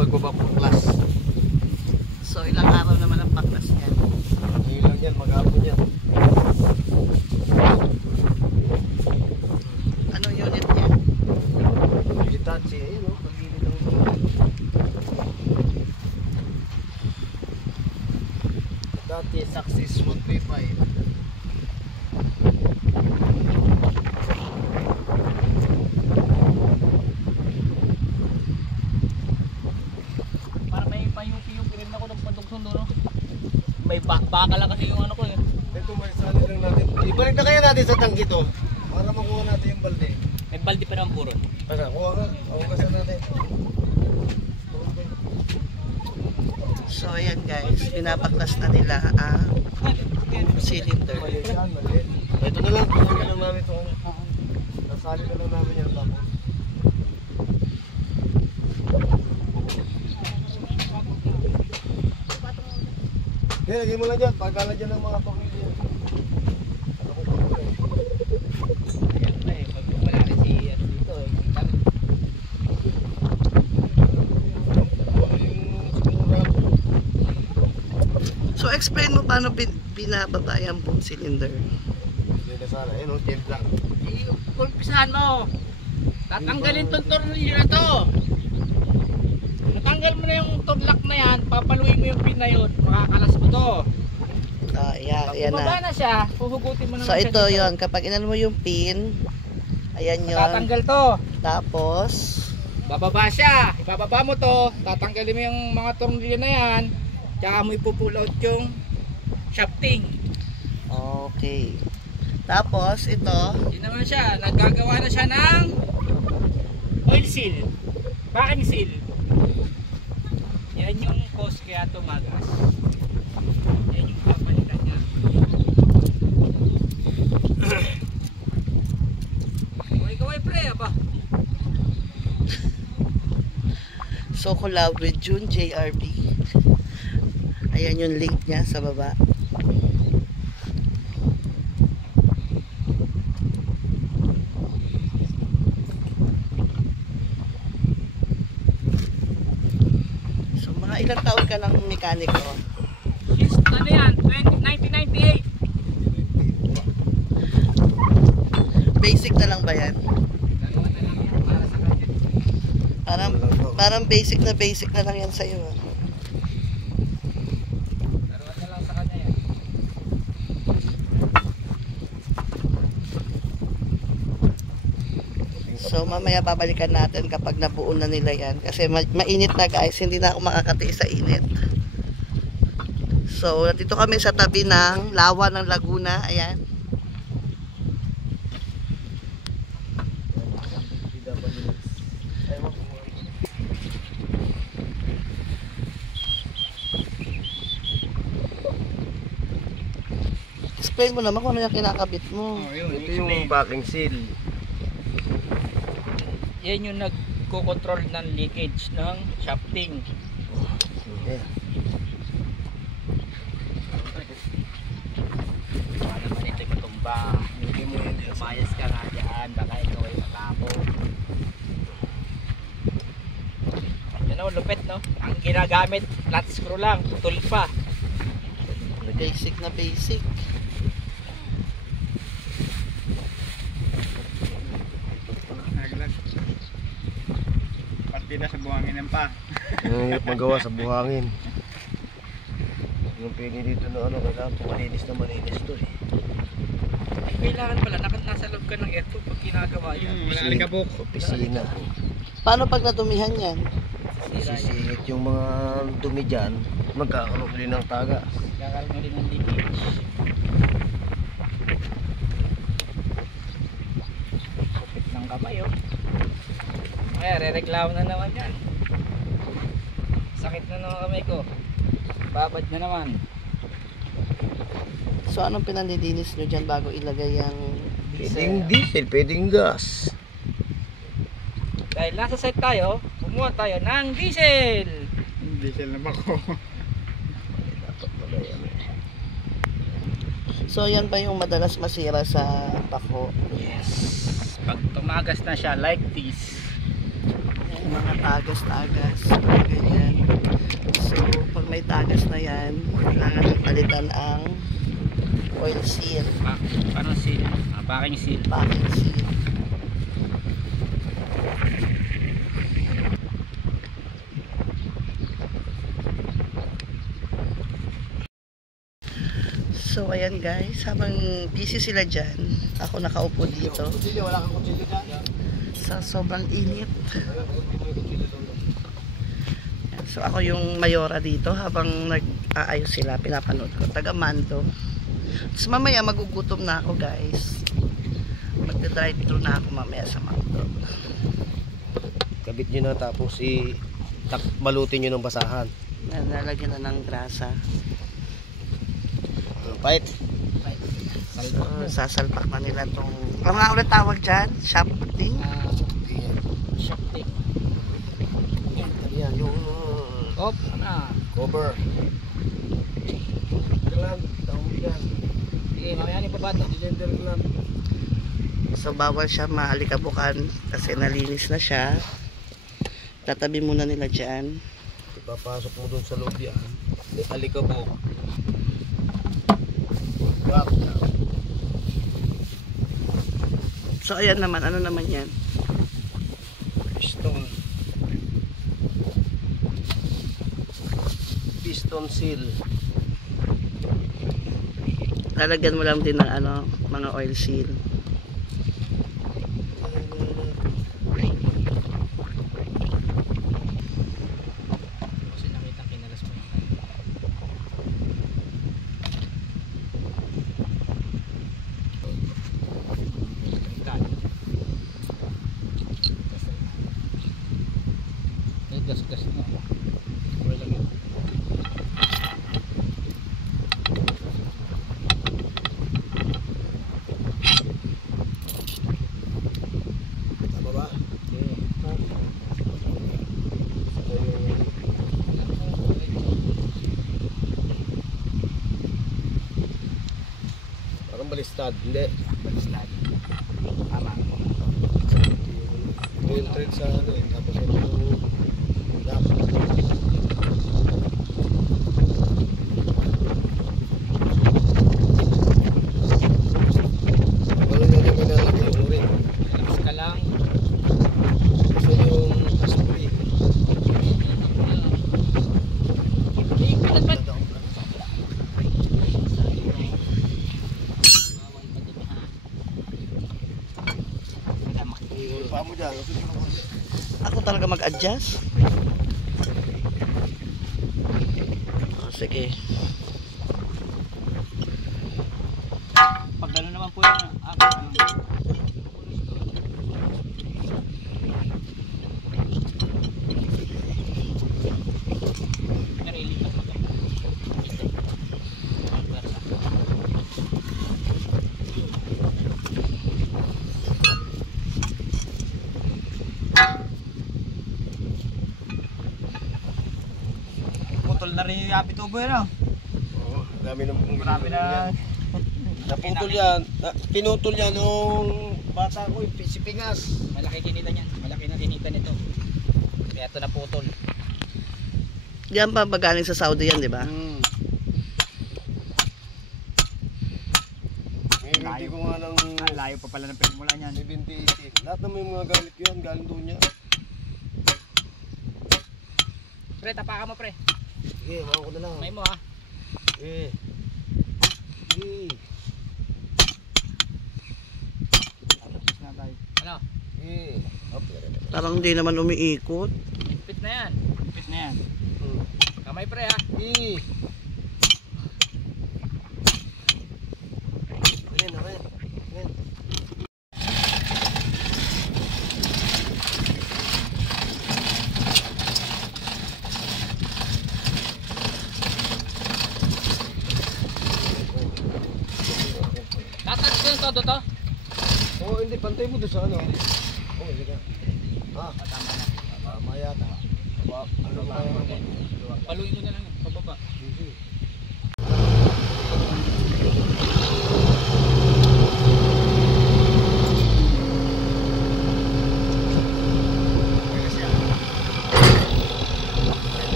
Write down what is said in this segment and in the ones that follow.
pagbabaklas. So ilang araw naman ang baklas yan? Ngayon lang yan, maghapon yan. Anong unit niya? Hitachi, ayun o, pagilid ng mga. Hitachi Success 135. May baka lang kasi yung ano ko eh. Ito may sali lang natin. Ibalik na kaya natin sa tangki to para makuha natin yung balde. May balde pa naman puro. Para kuha ka, awasan natin. So ayan guys, pinapaklas na nila ang cylinder. Ito na lang, kuha lang namin ito. Nasali na lang namin yan tapos. Okay, lagay mo lang dyan, pagkala dyan ng mga pamilya. Ayan pa eh, pag wala rin si ano dito eh. So explain mo paano binababa yung boom cylinder. Hindi na sana, ayun o, timpla. Kumpisahan mo. Tatanggalin tong tornilyo na to. Natanggal mo na yung torlock na yan, papaluin mo yung pin na yun, makakalas mo to. Ayan Bumaba na. na siya, huhugutin mo naman So siya ito dito. yon, kapag inano mo yung pin, ayan yon. Tatanggal to. Tapos, Bababa siya, ibababa mo to, tatanggalin mo yung mga tornilyo na yan, tsaka mo ipupull out yung shafting. okay. Tapos ito, Yun naman siya, naggagawa na siya ng oil seal, backing seal. Yan yung cause kaya tumagas. Yan yung papalitan niya. Kaway pre, aba. so collab with June JRB. Ayan yung link niya sa baba. So mga ilang taon ka ng mekaniko? Since ano yan, 1998. Basic na lang ba yan? Dalawa na lang yan para sa kanya. Parang basic na lang yan sa'yo. Dalawa na lang sa kanya yan. So mamaya babalikan natin kapag nabuo na nila yan. Kasi mainit na guys, hindi na ako makakatiis sa init. So dito kami sa tabi ng lawa ng Laguna. Ayan. Explain mo naman kung ano yung kinakabit mo. Ito yung backing seal. Yan yung nagko-control ng leakage ng shafting. Yeah. Baka naman ito matumba. Hindi mo yun. Lumayas ka nga dyan, baka ikaw ay matapo. Yan o, lupit no? Ang ginagamit, flat screw lang, putol pa. Basic na basic. Partida sa buhangin ng pa. Ang magawa sa buhangin. Yung pwede dito na ano, kailangan malinis na malinis to eh. Ay, kailangan pala, nasa loob ka ng aircon pag ginagawa yun. Opisina. Paano pag natumihan yan? Sisingit yung mga dumi dyan, magkakaroon din ng taga. Kakaroon na din ng leakage. Kapit ng kamay oh. Kaya re-reklamo na naman yan. Sakit na naman kamay ko. Babad na naman. So anong pinandidinis nyo dyan bago ilagay yung Pwedeng diesel, pwedeng gas. Dahil nasa site tayo, kumuha tayo ng diesel. Diesel na ba ko? Dapat pala yan eh. So yan ba yung madalas masira sa bako? Yes. Pag tumagas na siya like this, mga tagas-tagas, ganyan. So, pag may tagas na yan, kailangan palitan ang oil seal, Paano seal? Packing seal. packing seal. So, ayan guys, habang busy sila dyan, ako nakaupo dito Kutsilyo, wala kang kutsilyo dyan. sa sobrang init. So, ako yung mayora dito habang nag-aayos sila, pinapanood ko. Taga Mando. Tapos mamaya magugutom na ako guys. Magda-drive-thru na ako mamaya sa Mando. Kabit nyo na tapos balutin nyo ng basahan. Nalagyan na ng grasa. Pait. So, sasalpak na nila itong, ano nga ulit tawag dyan? Shafting? Shafting. Yan, yung Op, ano? cover. Lang, tawag yan. Sige, mamaya ni pabato. Gender lang. So, bawal siya maalikabukan kasi nalinis na siya. Tatabi muna nila dyan. Ipapasok mo dun sa loob yan. Alikabok. So, ayan naman. Ano naman yan? Piston. Piston seal. Lalagyan mo lang din ng ano, mga oil seal. Kasi nakita kinalas mo. Gas-gas mo. Wala lang yun. Tama ba? Parang balistad. Hindi. Balislad. Tama. Ito yung thread sa ano eh. Tapos ito yung lock. Wala nga naman nalagay yung ring. Relax ka lang. Kasi yung asprey. Pa mo dyan. Ako talaga mag-adjust. Oh, sige. Pag gano'n naman po yun, putol na rin yung yapi tubo yun, no? Oo, dami ng Marami na. naputol yan. Pinutol yan nung bata ko, si Pingas. Malaki kinita niyan. Malaki na kinita nito. Kaya ito naputol. Diyan pa galing sa Saudi yan, di ba? Hindi ko nga ng Layo pa pala ng pinagmula niyan. 70-80. Lahat naman yung mga galit ko yan, galing doon niya. Pre, tapakan mo pre. Sige, makaw ko na lang. May mo ha. Sige. Sige. Tapos na tayo. Ano? Sige. Parang hindi naman umiikot. Fit na yan. Fit na yan. Kamay pre ha. Sige. Ayan, ayan. Ayan. Tatag ko yung todo to. Oo, hindi. Pantay mo doon sa ano. Oo, hindi ka. Ah, Tama na. tama yata. Ano ba? Paluin ko na lang. Pababa. Sige.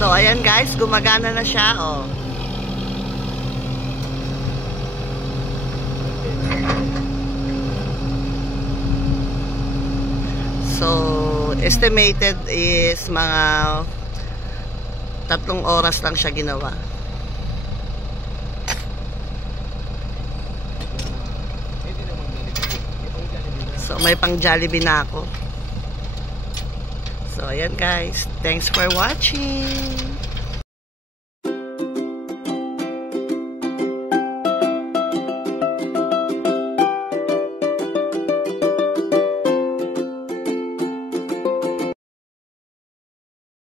So, ayan guys, gumagana na siya, oh. So, estimated is mga 3 oras lang siya ginawa. So, may pang Jollibee na ako. So, ayan guys. Thanks for watching.